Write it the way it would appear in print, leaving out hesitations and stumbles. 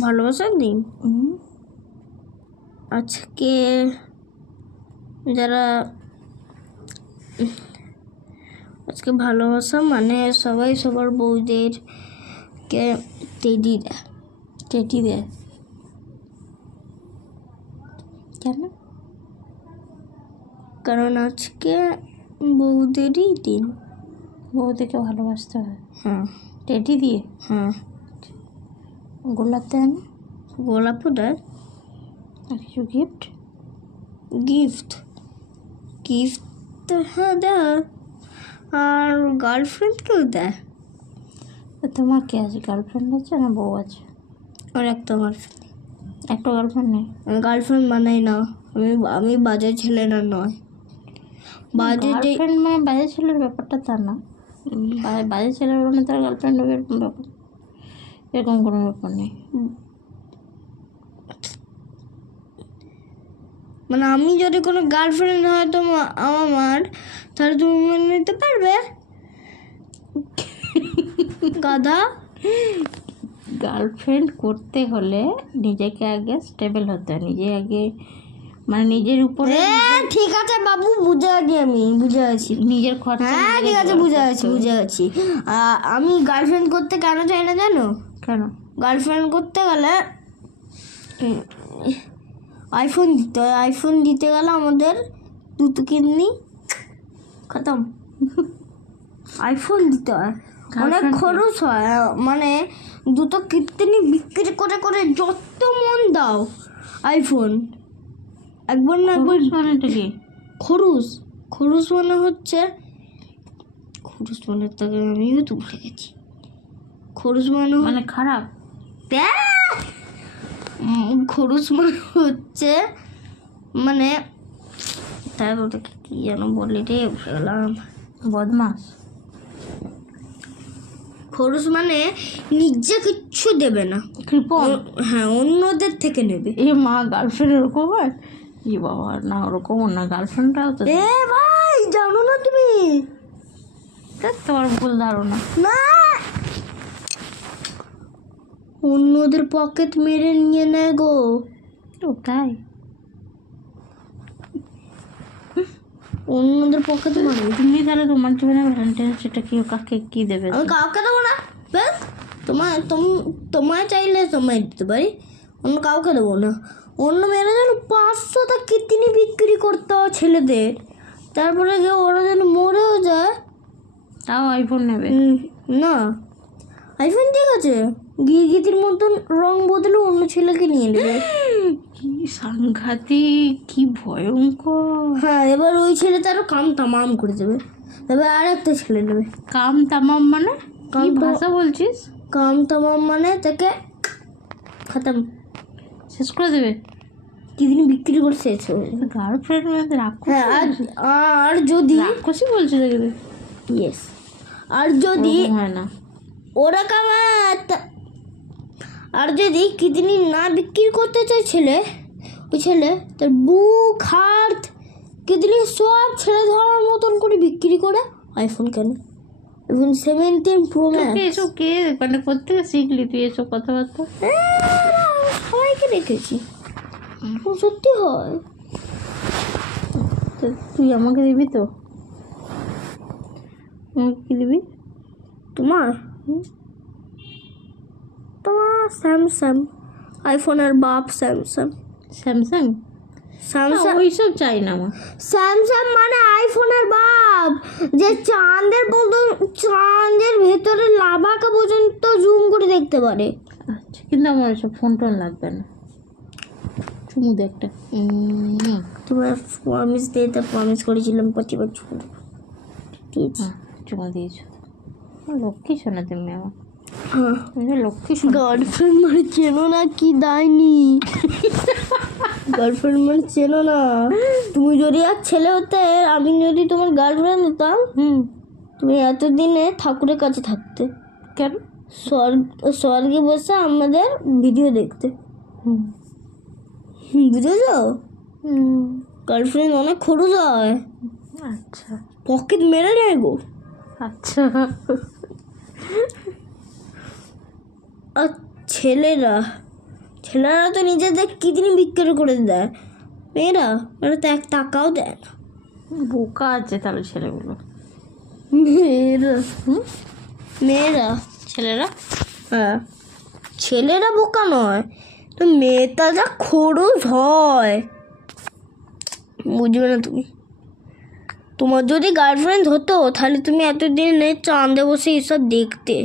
ভালোবাসার দিন। আজকে যারা আজকে ভালোবাসা মানে সবাই সবার বউদেরকে টেডি দেয়। কেন? কারণ আজকে বউদেরই দিন। বউদেরকে ভালোবাসতে হয়। হ্যাঁ। টেডি দিয়ে? হ্যাঁ। গোলাপ দেন? গোলাপও দেয়। আর কিছু গিফট? গিফট হ্যাঁ দেয়। আর গার্লফ্রেন্ডকেও দেয়। তোমার কে আছে? গার্লফ্রেন্ড আছে না বউ আছে? আর একটা গার্লফ্রেন্ড। একটা গার্লফ্রেন্ড নেই? গার্লফ্রেন্ড মানেই না, আমি বাজে ছেলে না নয়। গার্লফ্রেন্ড মানে বাজে ছেলের ব্যাপারটা তা না। বাজে ছেলের মানে তার গার্লফ্রেন্ড হবে এরকম ব্যাপার? এরকম কোনো ব্যাপার নেই। মানে আমি যদি কোনো গার্লফ্রেন্ড হয় তো আমার, তাহলে তুমি মেনে নিতে পারবে? গাধা। গার্লফ্রেন্ড করতে হলে নিজেকে আগে স্টেবল হতে হয়, নিজে আগে মানে নিজের উপরে। ঠিক আছে বাবু, বুঝে গেছি। নিজের খরচা। হ্যাঁ ঠিক আছে, বুঝে গেছি। আমি গার্লফ্রেন্ড করতে কেন চাই না জানো? কেন? গার্লফ্রেন্ড করতে গেলে আইফোন দিতে হয়। আইফোন দিতে গেলে আমাদের দুটো কিডনি খতম। আইফোন দিতে হয়, অনেক খরচ হয়। মানে দুটো কিডনি বিক্রি করে করে যত মন দাও আইফোন একবার না একবার। মানেটা কি? খরচ মানে হচ্ছে, খরচ মানে তাকে আমিও তো ভুলে গেছি। খরচ মানে খারাপ। খরচ মানে হচ্ছে মানে তাই বলতে কি যেন বলি রে, ভুলে গেলাম। বদমাস। খরচ মানে নিজে কিচ্ছু দেবে না, হ্যাঁ অন্যদের থেকে নেবে। এ মা, গার্লফ্রেন্ড এরকম হয়? ই বাবা, না ওরকমও না, গার্লফ্রেন্ডটাও তো। ভাই জানো না তুমি? তোমার ভুল ধারণা। না, অন্যদের পকেট মেরে নিয়ে নেয় গো। তাই? অন্যদের পকেট মারে। তুমি তাহলে তোমার জীবনে ভ্যালেন্টাইন্স ডেটা কাকে কি দেবে? আমি কাউকে দেবো না। ব্যাস, তোমায় চাইলে তোমায় দিতে পারি, অন্য কাউকে দেবো না। অন্য মেয়েরা যেন 500টা কিডনি বিক্রি করতে হয় ছেলেদের, তারপরে গিয়ে ওরা যেন মরেও যায়, তাও আইফোন নেবে না। আইফোন ঠিক আছে, গিরগিটির মতন রং বদলে অন্য ছেলেকে নিয়ে নেবে। কি সাংঘাতিক, কি ভয়ঙ্কর। হ্যাঁ, এবার ওই ছেলেটা আরো কাম তামাম করে দেবে, তবে আর একটা ছেলে নেবে। কাম তামাম মানে কি ভাষা বলছিস? কাম তামাম মানে তাকে খতম, শেষ করে দেবে। কিডনি বিক্রি করে শেষ হবে। গার্লফ্রেন্ড মানে রাক্ষস? হ্যাঁ, আর যদি রাক্ষসই বলছে দেখবে। ইয়েস, আর যদি হয় না ওরা আর যদি কিডনি না বিক্রি করতে চায় ছেলে, ওই ছেলে তার বুক, হার্ট, কিডনি সব ছেড়ে ধরার মতন করে বিক্রি করে আইফোন কেনে। এখন 17 প্রো ম্যাক্স। এসব কে মানে কোথেকে শিখলি তুই এসব কথাবার্তা? সবাইকে দেখেছি, সত্যি হয়। তুই আমাকে দিবি তো? আমাকে কি দিবি? তোমার স্যামসাং, আইফোনের বাপ স্যামসাং। স্যামসাং ওইসব চাই না আমার। স্যামসাং মানে আইফোনের বাপ, যে চাঁদের ভেতরে লাভাকে পর্যন্ত জুম করে দেখতে পারে। আচ্ছা, কিন্তু আমার এসব ফোন টোন লাগবে না। চুমু দে একটা। তোমার প্রমিস করেছিলাম প্রতিবার চুমু দিয়েছি। চুমু দিয়েছো, লক্ষ্মী শোনা তুমি আমার। হ্যাঁ, লক্ষ্মী। গার্লফ্রেন্ড মানে চেনো না কি দায়নি? গার্লফ্রেন্ড মানে চেনো না? তুমি যদি আর ছেলে হতে, আমি যদি তোমার গার্লফ্রেন্ড হতাম, তুমি এতদিনে ঠাকুরের কাছে থাকতে। কেন? স্বর্গে বসে আমাদের ভিডিও দেখতে। বুঝেছ? গার্লফ্রেন্ড অনেক খরচ হয়। আচ্ছা, পকেট মেরে নেয় গো। আচ্ছা। আর ছেলেরা ছেলেরা তো নিজেদের কিডনি বিক্রি করে দেয়, মেয়েরা মেয়েরা তো এক টাকাও দেয় না। বোকা আছে তাহলে ছেলেগুলো। মেয়েরা মেয়েরা ছেলেরা হ্যাঁ, ছেলেরা বোকা নয়, তো মেয়েটা যা খরচ হয় বুঝবে না তুমি। তোমার যদি গার্লফ্রেন্ড হতো তাহলে তুমি এতদিন চাঁদে বসে এসব দেখতে।